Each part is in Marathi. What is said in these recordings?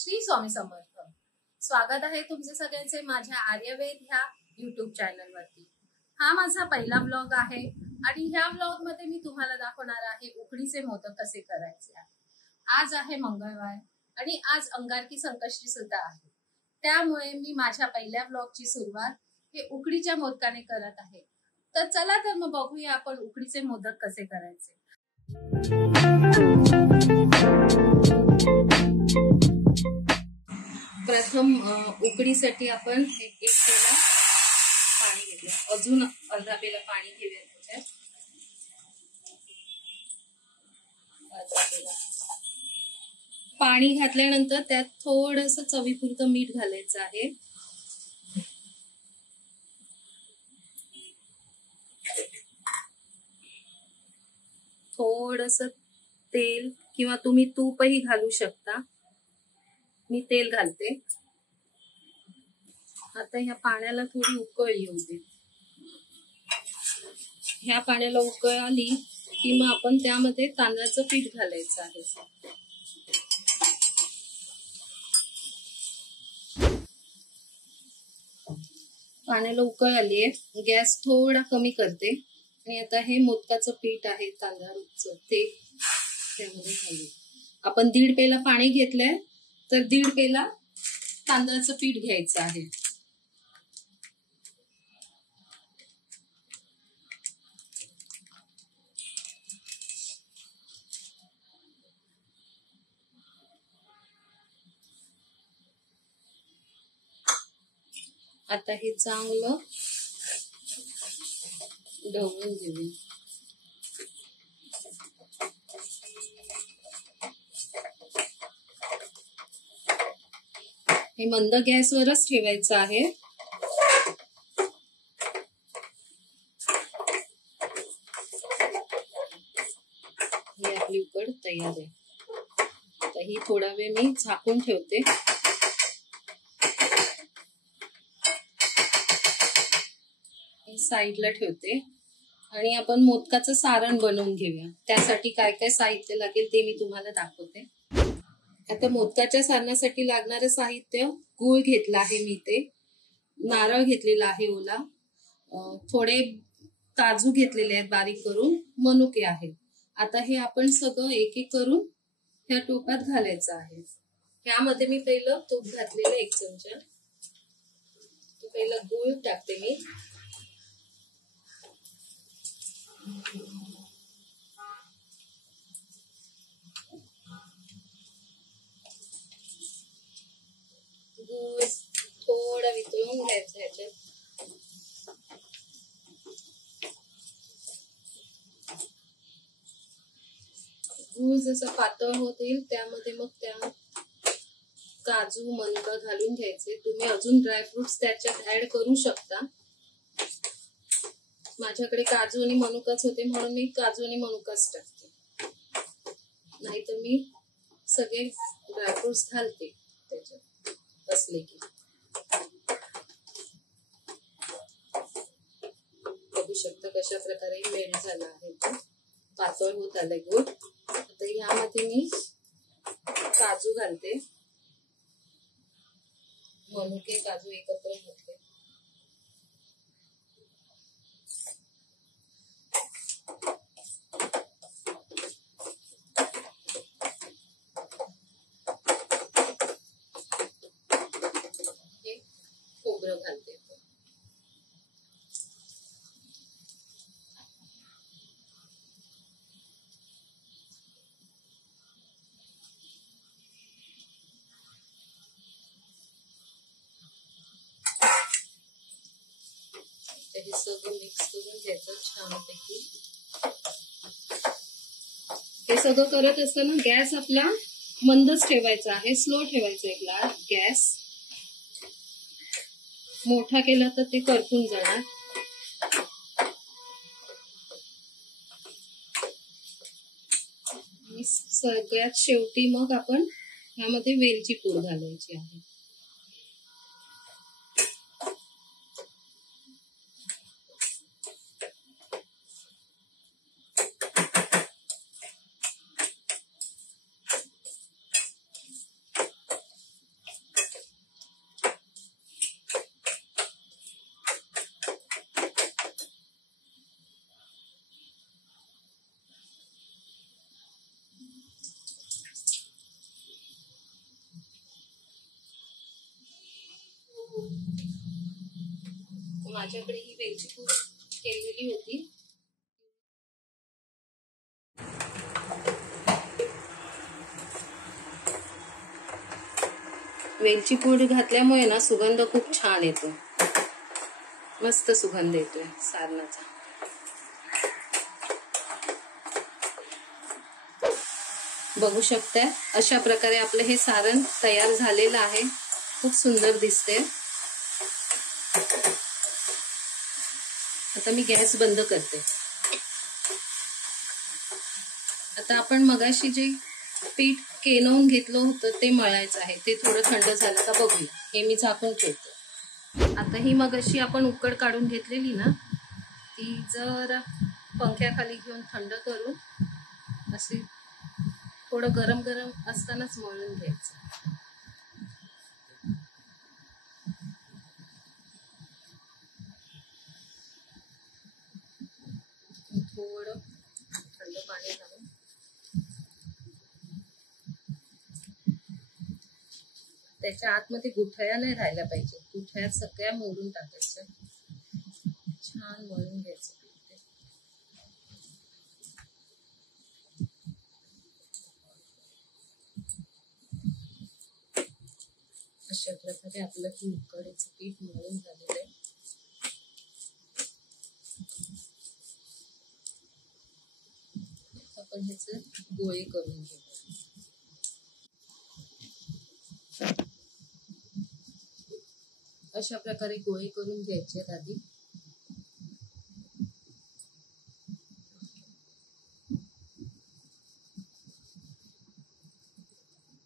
श्री स्वामी समर्थ. स्वागत आहे तुमचे सगळ्यांचे माझ्या आर्यवेद ह्या युट्यूब चॅनल वरती. हा माझा पहिला ब्लॉग आहे आणि ह्या ब्लॉग मध्ये मी तुम्हाला दाखवणार आहे उकडीचे मोदक कसे करायचे. आज आहे मंगळवार आणि आज अंगारकी संकष्टी सुद्धा आहे. त्यामुळे मी माझ्या पहिल्या ब्लॉगची सुरुवात हे उकडीच्या मोदकाने करत आहे. तर चला तर मग बघूया आपण उकडीचे मोदक कसे करायचे. प्रथम उकडीसाठी आपण एक पेला पाणी घेतलं, अजून अर्धा पेला पाणी घेऊया त्याच्यात. पाणी घातल्यानंतर त्यात थोडंसं चवीपुरतं मीठ घालायचं आहे. थोडंसं तेल किंवा तुम्ही तूपही घालू शकता. मी तेल घालते. आता ह्या पाण्याला थोडी उकळ येऊ दे. ह्या पाण्याला उकळ आली की मग आपण त्यामध्ये तांदळाचं पीठ घालायचं आहे. पाण्याला उकळ आली आहे. गॅस थोडा कमी करते आणि आता हे मोदकाचं पीठ आहे तांदळाचं ते त्यामध्ये घालू. आपण 1.5 पेला पाणी घेतलंय तर 1.5 पेला तांदळाचं पीठ घ्यायचं आहे. आता हे चांगलं ढवळून घेऊ. हे मंद गॅसवरच ठेवायचं आहे. ही आपली उकड तयार आहे. आता ही थोडा वेळ मी झाकून ठेवते. साईडला ठेवते आणि आपण मोदकाचं सारण बनवून घेऊया. त्यासाठी काय काय साहित्य लागेल ते मी तुम्हाला दाखवते. आता मोदकाच्या सारणासाठी लागणारं साहित्य: गूळ घेतला आहे मी, ते नारळ घेतलेला आहे ओला, थोडे काजू घेतलेले आहेत बारीक करून, मनुके आहेत. आता हे आपण सगळं एक एक करून ह्या टोपात घालायचं आहे. ह्यामध्ये मी पहिलं तूप घातलेलं 1 चमचा. पहिला गूळ टाकते मी. गूळ थोडा वितळून घ्यायचा ह्याच्यात. गूळ जसं पातळ होत येईल त्यामध्ये मग त्या काजू मनुका घालून घ्यायचे. तुम्ही अजून ड्रायफ्रुट्स त्याच्यात ऍड करू शकता. माझ्याकडे काजू आणि मनुकाच होते म्हणून मी काजू आणि मनुकाच टाकते, नाहीतर मी सगळे ड्रायफ्रुट्स घालते त्याच्यात असले की. बघू शकता कशा प्रकारे मेल्ट झाला आहे, तो पातळ होत आलाय गूळ. आता ह्यामध्ये मी काजू घालते. मनुके काजू एकत्र घातले. खोबरं घालते. हे सगळं मिक्स करून घ्यायचं छानपैकी. हे सगळं करत असताना गॅस आपला मंदच ठेवायचा आहे, स्लो ठेवायचा आहे गॅस. मोठा केला तर ते करपून जाणार. सगळ्यात शेवटी मग आपण ह्यामध्ये वेलची पूड घालायची आहे. माझ्याकडे ही वेलची पूड केलेली होती. वेलची पूड घातल्यामुळे ना सुगंध खूप छान येतो, मस्त सुगंध येतोय सारणाचा. बघू शकताय अशा प्रकारे आपलं हे सारण तयार झालेलं आहे. खूप सुंदर दिसते. आता मी गॅस बंद करते. आता आपण मगाशी जे पीठ केनवून घेतलं होतं ते मळायचं आहे. ते थोडं थंड झालं का बघूया. हे मी झाकून ठेवते. आता ही मगाशी आपण उकड काढून घेतलेली ना, ती जर पंख्याखाली घेऊन थंड करून अशी थोडं गरम गरम असतानाच मळून घ्यायचं. थोडं थंड पाणी घालून त्याच्या आतमध्ये गुठळ्या नाही राहायला पाहिजे. गुठळ्या सगळ्या मोडून टाकायच्या. छान मळून घ्यायचं. अशा प्रकारे आपलं ही उकडीचं पीठ मळून झालेलं आहे. आपण ह्याचे गोळे करून घेऊ. अशा प्रकारे गोळे करून घ्यायचे आधी.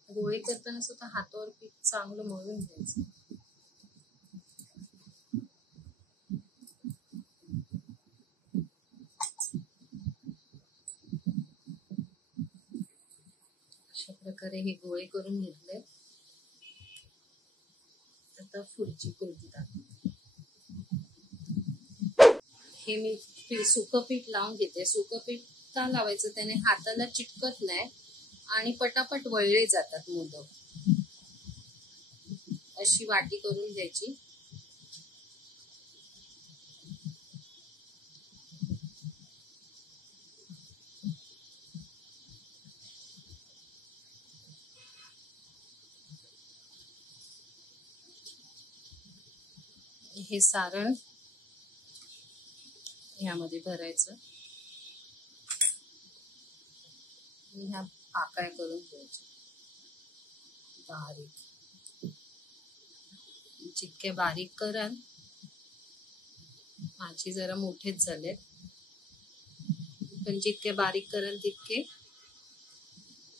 गोळे करताना सुद्धा हातावर पीठ चांगलं मळून घ्यायचं. अशा प्रकारे हे गोळे करून घेतले. आता पुढची कृती दाखवते. हे मी सुकं पीठ लावून घेते. सुकं पीठ का लावायचं? त्याने हाताला चिटकत नाही आणि पटापट वळले जातात मोदक. अशी वाटी करून घ्यायची. हे सारण ह्यामध्ये भरायचं. ह्या पाकळ्या करून घ्यायच्या बारीक. जितके बारीक कराल, माझे जरा मोठेच झालेत, पण जितके बारीक कराल तितके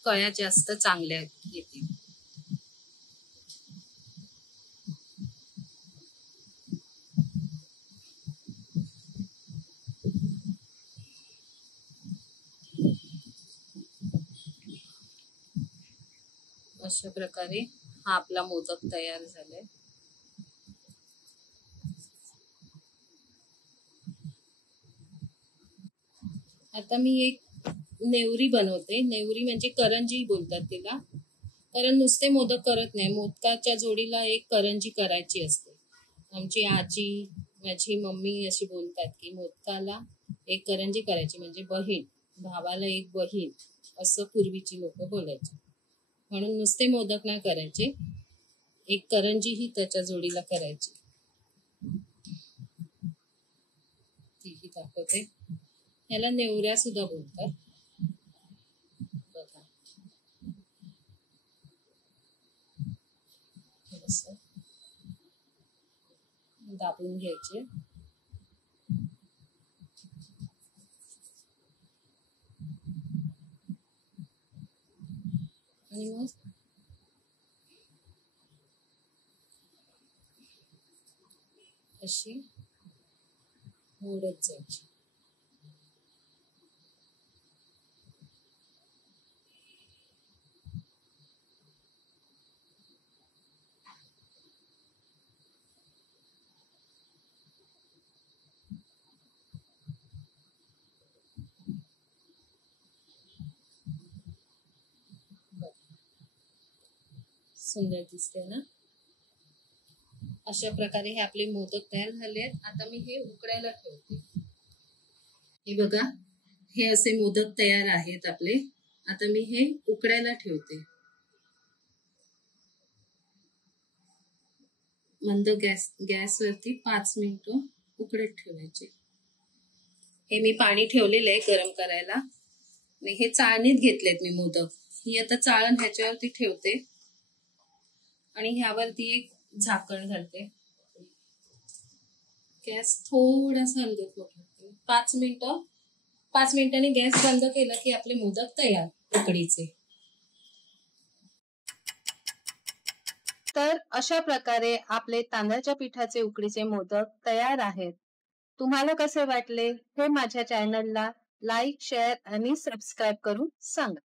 कळ्या जास्त चांगल्या येतील. अशा प्रकारे हा आपला मोदक तयार झालाय. आता मी एक नेवरी बनवते. नेवरी म्हणजे करंजी बोलतात तिला, कारण नुसते मोदक करत नाही. मोदकाच्या जोडीला एक करंजी करायची असते. आमची आजी, माझी मम्मी अशी बोलतात की मोदकाला एक करंजी करायची म्हणजे बहीण, भावाला एक बहीण, असं पूर्वीची लोक बोलायची. म्हणून नुसते मोदक नाही करायचे, एक करंजी ही त्याच्या जोडीला करायची. तीही दाखवते. ह्याला नेवऱ्या सुद्धा बोलतात. बघा, दाबून घ्यायचे. आणि मग अशी मोडत जायची. सुंदर दिसते ना. अशा प्रकारे हे आपले मोदक तयार झाले आहेत. आता मी हे उकडायला ठेवते. हे बघा, हे असे मोदक तयार आहेत आपले. आता मी हे उकडायला ठेवते. मंद गॅसवरती 5 मिनिटं उकडत ठेवायचे. हे मी पाणी ठेवलेलं आहे गरम करायला. हे चाळणीत घेतलेत मी मोदक. ही आता चाळण ह्याच्यावरती ठेवते आणि ह्यावरती एक झाकण घालते. गॅस थोडासा अंदाज ठेवते. 5 मिनिटांनी गॅस बंद केला की आपले मोदक तयार उकडीचे. तर अशा प्रकारे आपले तांदळाच्या पिठाचे उकडीचे मोदक तयार आहेत. तुम्हाला कसे वाटले हे माझ्या चॅनलला लाईक, शेअर आणि सबस्क्राईब करून सांगा.